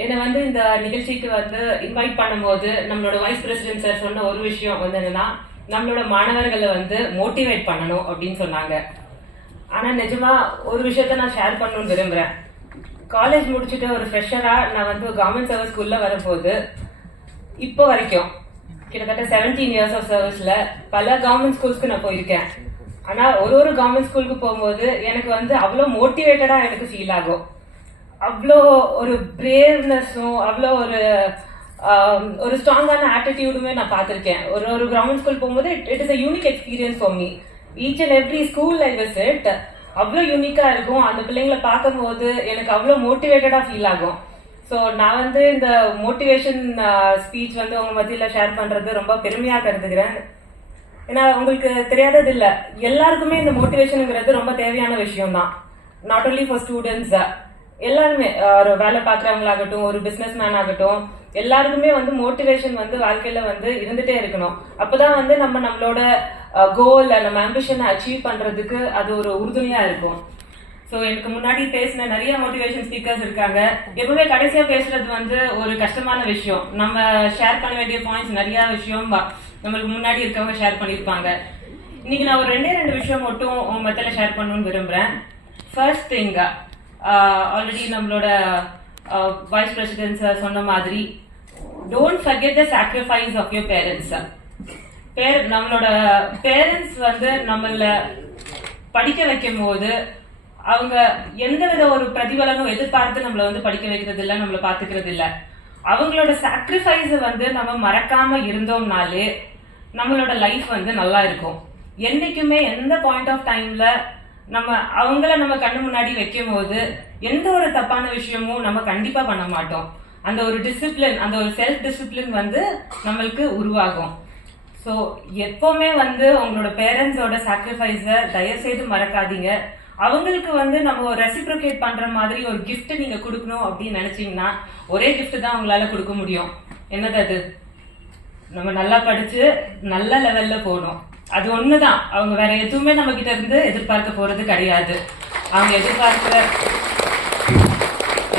என்னை வந்து இந்த நிகழ்ச்சிக்கு வந்து இன்வைட் பண்ணும்போது நம்மளோட வைஸ் பிரசிடென்ட் சார் சொன்ன ஒரு விஷயம் வந்து என்னன்னா, நம்மளோட மாணவர்களை வந்து மோட்டிவேட் பண்ணணும் அப்படின்னு சொன்னாங்க. ஆனா நிஜமா ஒரு விஷயத்த நான் ஷேர் பண்ணணும்னு விரும்புறேன். காலேஜ் முடிச்சுட்டு ஒரு ஃப்ரெஷரா நான் வந்து கவர்மெண்ட் சர்வீஸ்க்குள்ள வரும்போது இப்போ வரைக்கும் கிட்டத்தட்ட 17 இயர்ஸ் ஆஃப் சர்வீஸ்ல பல கவர்மெண்ட் ஸ்கூல்ஸ்க்கு நான் போயிருக்கேன். ஆனா ஒரு கவர்மெண்ட் ஸ்கூலுக்கு போகும்போது எனக்கு வந்து அவ்வளோ மோட்டிவேட்டடா எனக்கு ஃபீல் ஆகும். அவ்வளோ ஒரு பிரேவ்னஸும் அவ்வளோ ஒரு ஸ்ட்ராங்கான ஆட்டிடியூடுமே நான் பார்த்துருக்கேன். ஒரு கவர்மெண்ட் ஸ்கூல் போகும்போது it is a unique experience for me. Each and every school I visit அவ்வளோ யூனிக்கா இருக்கும். அந்த பிள்ளைங்களை பார்க்கும்போது எனக்கு அவ்வளோ மோட்டிவேட்டடா ஃபீல் ஆகும். ஸோ நான் வந்து இந்த மோட்டிவேஷன் ஸ்பீச் வந்து உங்க மத்தியில ஷேர் பண்றது ரொம்ப பெருமையா கருதுகிறேன். ஏன்னா உங்களுக்கு தெரியாதது இல்லை, எல்லாருக்குமே இந்த மோட்டிவேஷனுங்கிறது ரொம்ப தேவையான விஷயம் தான். நாட் ஓன்லி ஃபார் ஸ்டூடெண்ட்ஸ், எல்லாருமே ஒரு வேலை பார்க்குறவங்களாகட்டும், ஒரு பிசினஸ் மேன் ஆகட்டும், எல்லாருக்குமே வந்து மோட்டிவேஷன் வந்து வாழ்க்கையில வந்து இருந்துட்டே இருக்கணும். அப்பதான் வந்து நம்மளோட கோல், நம்ம ஆம்பிஷனை அச்சீவ் பண்றதுக்கு அது ஒரு உறுதுணையா இருக்கும். ஸோ எனக்கு முன்னாடி பேசின நிறைய மோட்டிவேஷன் ஸ்பீக்கர்ஸ் இருக்காங்க. எப்பவுமே கடைசியா பேசுறது வந்து ஒரு கஷ்டமான விஷயம். நம்ம ஷேர் பண்ண வேண்டிய பாயிண்ட்ஸ் நிறைய விஷயம் நம்மளுக்கு முன்னாடி இருக்கவங்க ஷேர் பண்ணியிருப்பாங்க. இன்னைக்கு நான் ஒரு ரெண்டு விஷயம் மட்டும் உங்க மத்தியில ஷேர் பண்ணணும்னு விரும்புறேன். ஃபர்ஸ்ட் திங், ஆல்ரெடி நம்மளோட வைஸ் பிரசிடென்ட் சொன்ன மாதிரி, don't forget the sacrifice of your parents. நம்மளோட பேரண்ட்ஸ் வந்து நம்மள படிக்க வைக்கும் போது அவங்க எந்த வித ஒரு பிரதிபலனும் எதிர்பார்த்து நம்மள வந்து படிக்க வைக்கிறது இல்லை, நம்மள பாத்துக்கிறது இல்லை. அவங்களோட சாக்ரிஃபைஸ வந்து நம்ம மறக்காம இருந்தோம்னாலே நம்மளோட லைஃப் வந்து நல்லா இருக்கும். என்னைக்குமே எந்த பாயிண்ட் ஆஃப் டைம்ல அவங்கள நம்ம கண்ணு முன்னாடி வைக்கும் போது எந்த ஒரு தப்பான விஷயமும் நம்ம கண்டிப்பா பண்ண மாட்டோம். அந்த ஒரு டிசிப்ளின், அந்த ஒரு செல்ஃப் டிசிப்ளின் வந்து நம்மளுக்கு உருவாகும். ஸோ எப்பவுமே வந்து உங்களோட பேரண்ட்ஸோட சாக்ரிஃபைஸ தயவு செய்து மறக்காதீங்க. அவங்களுக்கு வந்து நம்ம ரெசிப்ரோகேட் பண்ற மாதிரி ஒரு கிஃப்ட் நீங்க கொடுக்கணும் அப்படின்னு நினைச்சீங்கன்னா ஒரே கிஃப்ட் தான் உங்களால கொடுக்க முடியும். என்னது அது? நம்ம நல்லா படிச்சு நல்ல லெவல்ல போகணும். அது ஒண்ணுதான். அவங்க வேற எதுவுமே நம்ம கிட்ட இருந்து எதிர்பார்க்க போறது கிடையாது. அவங்க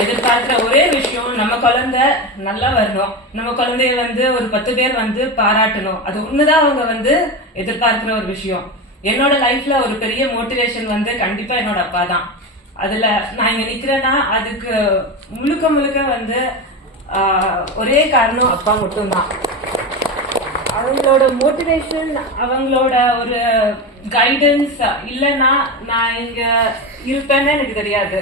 எதிர்பார்க்கிற ஒரே விஷயம், நம்ம குழந்தை நல்லா வரணும், நம்ம குழந்தைய வந்து ஒரு 10 பேர் வந்து பாராட்டணும். அது ஒண்ணுதான் அவங்க வந்து எதிர்பார்க்கிற ஒரு விஷயம். என்னோட லைஃப்ல ஒரு பெரிய மோட்டிவேஷன் வந்து கண்டிப்பா என்னோட அப்பா தான். அதுல நான் இங்க நிக்கிறேன்னா அதுக்கு முழுக்க வந்து ஒரே காரணம் அப்பா மட்டும்தான். அவங்களோட மோட்டிவேஷன், அவங்களோட ஒரு கைடன்ஸ் இல்லைன்னா நான் இங்க இருப்பேன்னு எனக்கு தெரியாது.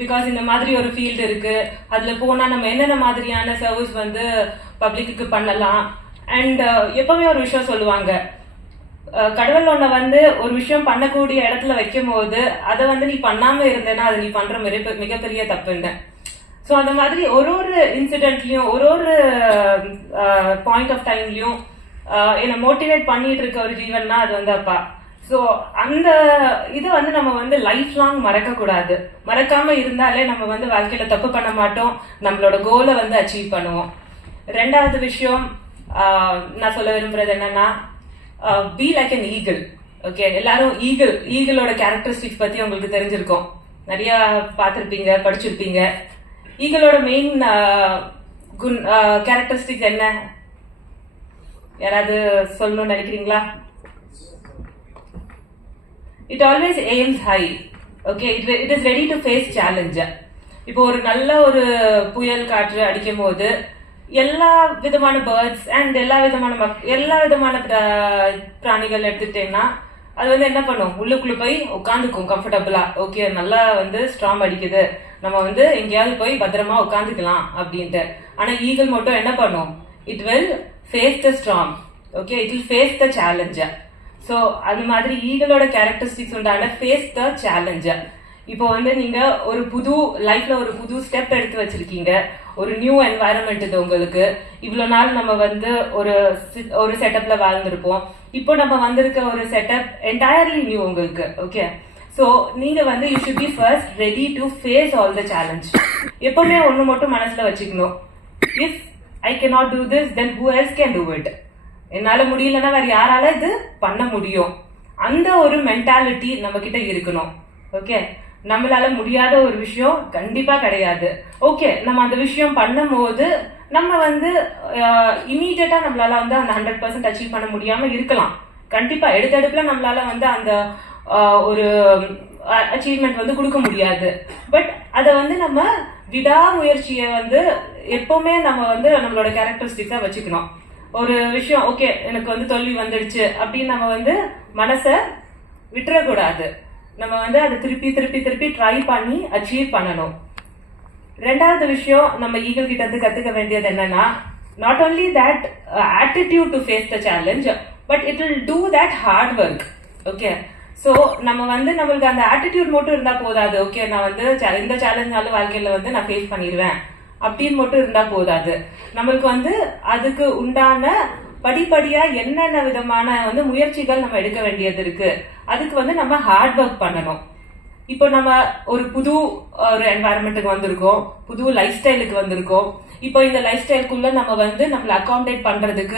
பிகாஸ் இந்த மாதிரி ஒரு ஃபீல்டு இருக்கு, அதுல போனா நம்ம என்னென்ன மாதிரியான சர்வீஸ் வந்து பப்ளிக்கு பண்ணலாம். அண்ட் எப்பவுமே ஒரு விஷயம் சொல்லுவாங்க, கடவுள் உன்னை வந்து ஒரு விஷயம் பண்ணக்கூடிய இடத்துல வைக்கும் போது அதை வந்து நீ பண்ணாம இருந்தேன்னா அது நீ பண்ற மிகப்பெரிய தப்புன்னு. ஸோ அந்த மாதிரி ஒரு இன்சிடென்ட்லயும் ஒரு பாயிண்ட் ஆஃப் டைம்லயும் என்னை மோட்டிவேட் பண்ணிட்டு இருக்க ஒரு ஜீவன்னா அது வந்து அப்பா. ஸோ அந்த இதை வந்து நம்ம வந்து லைஃப் லாங் மறக்க கூடாது. மறக்காம இருந்தாலே நம்ம வந்து வாழ்க்கையில தப்பு பண்ண மாட்டோம், நம்மளோட கோலை வந்து அச்சீவ் பண்ணுவோம். ரெண்டாவது விஷயம் நான் சொல்ல விரும்புறது என்னன்னா, be like an eagle. Okay, எல்லாரும் ஈகிளோட கேரக்டரிஸ்டிக்ஸ் பத்தி உங்களுக்கு தெரிஞ்சிருக்கும், நிறைய பார்த்திருப்பீங்க, படிச்சிருப்பீங்க. ஈகிளோட மெயின் கேரக்டரிஸ்டிக்ஸ் என்ன? யாராவது சொல்லணும்னு நினைக்கிறீங்களா? It always aims high. Okay, it is ready to face challenge. இப்போ ஒரு நல்ல ஒரு புயல் காற்று அடிக்கும் போது எல்லா விதமான பேர்ட்ஸ் அண்ட் எல்லா விதமான பிராணிகள் எடுத்துட்டேன்னா அது வந்து என்ன பண்ணும், உள்ளுக்குள்ள போய் உட்காந்துக்கும் கம்ஃபர்டபுளா. ஓகே, நல்லா வந்து ஸ்ட்ராங் அடிக்குது, நம்ம வந்து எங்கேயாவது போய் பத்திரமா உட்காந்துக்கலாம் அப்படின்ட்டு. ஆனா ஈகிள் மட்டும் என்ன பண்ணும், it will face the strong. Okay, it will face the challenge. So அந்த மாதிரி ஈகிளோட கேரக்டரிஸ்டிக்ஸ் உண்டான ஃபேஸ் த சேலஞ்ச். இப்போ வந்து நீங்க ஒரு லைஃப்ல ஒரு புது ஸ்டெப் எடுத்து வச்சிருக்கீங்க, ஒரு நியூ என்வாயரன்மெண்ட் இது உங்களுக்கு. இவ்வளவு நாள் நம்ம வந்து ஒரு செட்டப்ல வாழ்ந்திருப்போம், இப்போ நம்ம வந்திருக்க ஒரு செட்டப் என்டையர்லி நியூ உங்களுக்கு. ஓகே, ஸோ நீங்க வந்து you should be first ready to face all the challenge. எப்பவுமே ஒண்ணு மட்டும் மனசுல வச்சுக்கணும், if I cannot do this then who else can do it. என்னால முடியலன்னா வேற யாரால இது பண்ண முடியும். அந்த ஒரு மென்டாலிட்டி நம்ம கிட்ட இருக்கணும். ஓகே, நம்மளால முடியாத ஒரு விஷயம் கண்டிப்பா கிடையாது. ஓகே, நம்ம அந்த விஷயம் பண்ணும்போது நம்ம வந்து இமீடியட்டா நம்மளால வந்து அந்த 100% அச்சீவ் பண்ண முடியாம இருக்கலாம். கண்டிப்பா எடுத்தடுப்புல நம்மளால வந்து அந்த ஒரு அச்சீவ்மெண்ட் வந்து கொடுக்க முடியாது. பட் அதை வந்து நம்ம விடாமுயற்சியை வந்து எப்பவுமே நம்ம வந்து நம்மளோட கேரக்டரிஸ்டிக்ஸா வச்சுக்கணும். ஒரு விஷயம் ஓகே எனக்கு வந்து தோல்வி வந்துடுச்சு அப்படின்னு நம்ம வந்து மனசை விட்டுறக்கூடாது. நம்ம வந்து அதை திருப்பி திருப்பி திருப்பி ட்ரை பண்ணி அச்சீவ் பண்ணணும். ரெண்டாவது விஷயம் நம்ம ஈகிள் கிட்ட இருந்து கத்துக்க வேண்டியது என்னன்னா, not only that attitude to face the challenge, but it will do that hard work. Okay, so நம்ம வந்து நம்மளுக்கு அந்த ஆட்டிடியூட் மட்டும் இருந்தா போதாது. ஓகே, நான் வந்து இந்த சேலஞ்சாலும் வாழ்க்கையில வந்து நான் ஃபேஸ் பண்ணிடுவேன் அப்படின்னு மட்டும் இருந்தா போதாது. நம்மளுக்கு வந்து அதுக்கு உண்டான படிப்படியா என்னென்ன விதமான வந்து முயற்சிகள் நம்ம எடுக்க வேண்டியது இருக்கு. அதுக்கு வந்து நம்ம ஹார்ட் ஒர்க் பண்ணணும். இப்போ நம்ம ஒரு புது ஒரு என்வாயர்மெண்ட்டுக்கு வந்திருக்கோம், புது லைஃப் ஸ்டைலுக்கு வந்திருக்கோம். இப்போ இந்த லைஃப் ஸ்டைலுக்குள்ள நம்ம வந்து நம்மளை அகாமடேட் பண்றதுக்கு